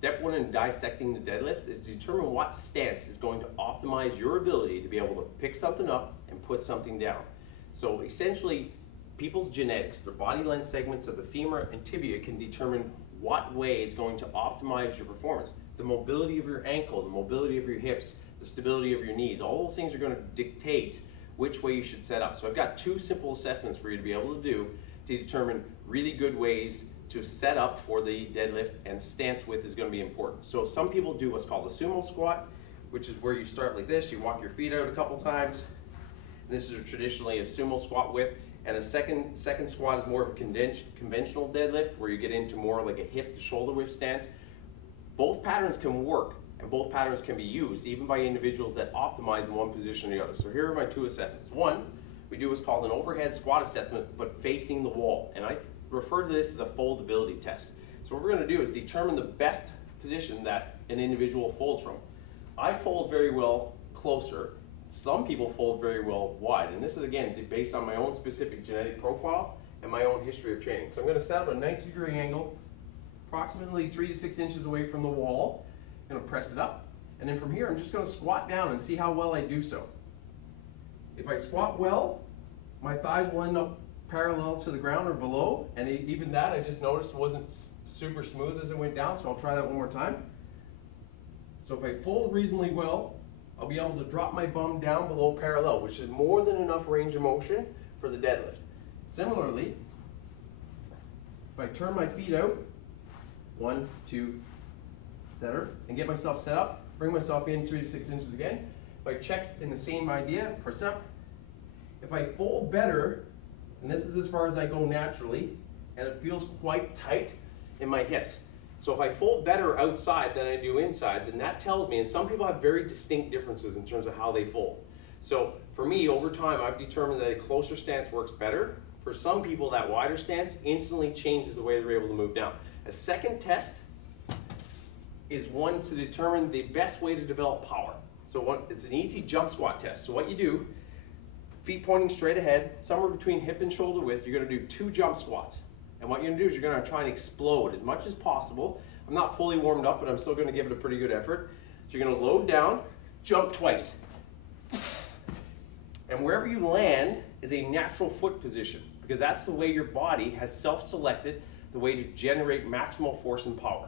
Step one in dissecting the deadlifts is to determine what stance is going to optimize your ability to be able to pick something up and put something down. So essentially, people's genetics, their body length segments of the femur and tibia can determine what way is going to optimize your performance. The mobility of your ankle, the mobility of your hips, the stability of your knees, all those things are going to dictate which way you should set up. So I've got two simple assessments for you to be able to do to determine really good ways to set up for the deadlift, and stance width is going to be important. So some people do what's called a sumo squat, which is where you start like this, you walk your feet out a couple times. This is traditionally a sumo squat width, and a second squat is more of a conventional deadlift where you get into more like a hip to shoulder width stance. Both patterns can work, and both patterns can be used even by individuals that optimize in one position or the other. So here are my two assessments. One, we do what's called an overhead squat assessment, but facing the wall. And I refer to this as a foldability test. So what we're going to do is determine the best position that an individual folds from. I fold very well closer. Some people fold very well wide. And this is, again, based on my own specific genetic profile and my own history of training. So I'm going to set up a 90-degree angle, approximately 3 to 6 inches away from the wall. I'm going to press it up. And then from here, I'm just going to squat down and see how well I do so. If I squat well, my thighs will end up parallel to the ground or below, and even that I just noticed wasn't super smooth as it went down, so I'll try that one more time. So if I fold reasonably well, I'll be able to drop my bum down below parallel, which is more than enough range of motion for the deadlift. Similarly, if I turn my feet out, 1, 2, etc., and get myself set up, bring myself in 3 to 6 inches again. If I check in the same idea, press up. If I fold better, and this is as far as I go naturally, and it feels quite tight in my hips. So if I fold better outside than I do inside, then that tells me, and some people have very distinct differences in terms of how they fold. So for me, over time, I've determined that a closer stance works better. For some people, that wider stance instantly changes the way they're able to move down. A second test is one to determine the best way to develop power. So it's an easy jump squat test. So what you do, feet pointing straight ahead, somewhere between hip and shoulder width, you're going to do 2 jump squats. And what you're going to do is you're going to try and explode as much as possible. I'm not fully warmed up, but I'm still going to give it a pretty good effort. So you're going to load down, jump twice. And wherever you land is a natural foot position, because that's the way your body has self-selected the way to generate maximal force and power.